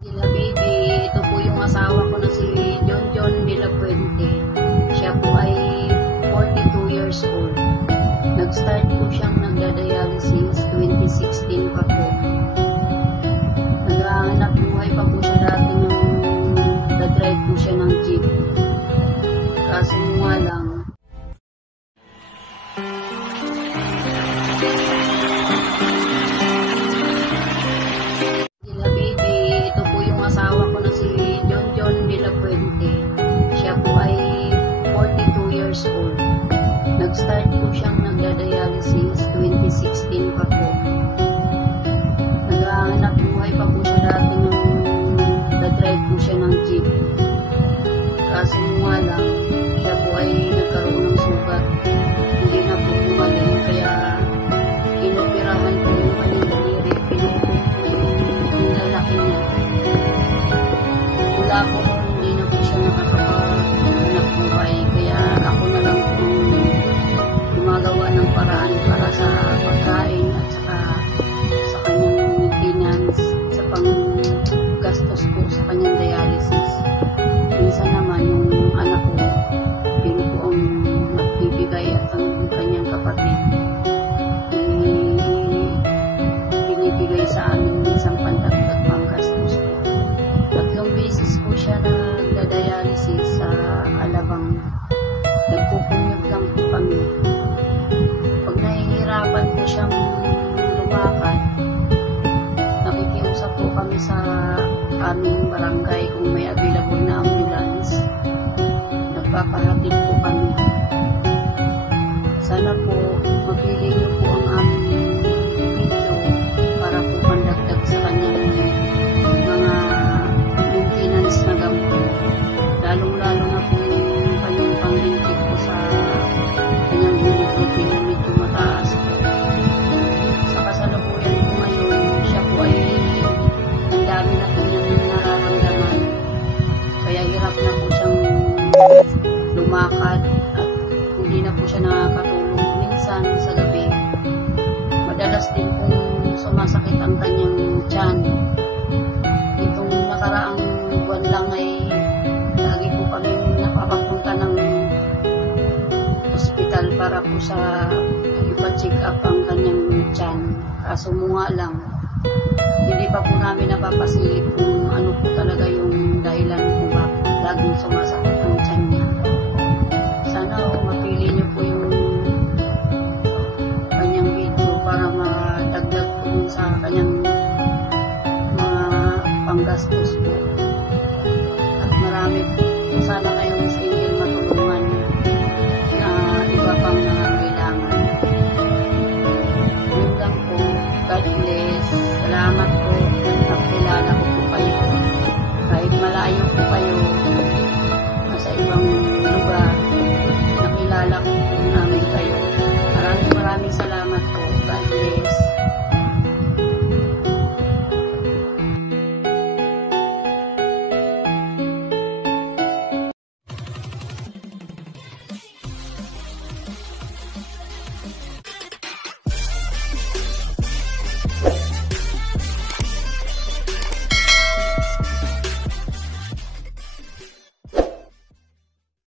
Gila baby, ito po yung asawa ko na si John John de la Puente. Siya po ay 42 years old. Nag-start po siyang nagda-dialysis 2016 pa po. Naghahanap buhay pa po siya dati nung nag-drive po siya ng jeep. Kaso nga lang, ito po yung asawa ko na si John John de la Puente. Siya po ay 42 years old. Nag-start po siyang nagda-dialysis 2016 pa po. Naghahanap buhay pa po siya dati nung nag-drive po siya ng jeep. Kaso nga lang, siya po ay nagkaroon ng sugat. Hindi na po gumaling, kaya inoperahan po yung kanyang daliri. Pinupok po yung lalaki niya. Wala po, hindi na po siya nakakapag-anak buhay. Kaya ako na lang po gumagawa ng paraan para sa pagkain at saka sa kanyang maintenance, sa panggastos po sa kanyang dialysis. Minsan naman yung anak ko, yun po ang nagbibigay at ang kanyang kapatid binibigay sa amin isang pandagdag panggastos po. 3 beses po siya nagda-dialysis sa Alabang. Nagpupunyog lang po kami. Pag nahihirapan po siyang lumakad, nakikiusap po kami sa aming barangay kung may available na ambulance. Nagpapahatid po kami. Sana po mapili niyo po ang aming video para po pandagdag sa kanyang mga maintenance na gamot. Lalong-lalo na po yung kanyang panglintik po sa kanyang hemoglobin na medyo mataas po. Sa kasalukuyan po ngayon, siya po ay ang dami na po niyang nararamdaman. Kaya hirap na po siyang lumakad at hindi na po siya nakakatulog. Minsan sa gabi, madalas din pong sumasakit ang kanyang tiyan. Itong nakaraang buwan lang ay lagi po kami napapapunta ng hospital para po sa ipa-check up ang kanyang tiyan. Kaso nga lang, hindi pa po namin napapasilip kung ano po talaga yung dahilan kung bakit laging sumasakit ang tiyan niya. Sana mapili niyo po yung kanyang video para madagdag po sa kanyang mga panggastos po. At marami po sana kayong single matulungan na iba pang nangangailangan. Yun lang po. God bless. Salamat po at nakilala ko po kayo. Kahit malayo po kayo, nasa ibang lugar, nakilala ko po na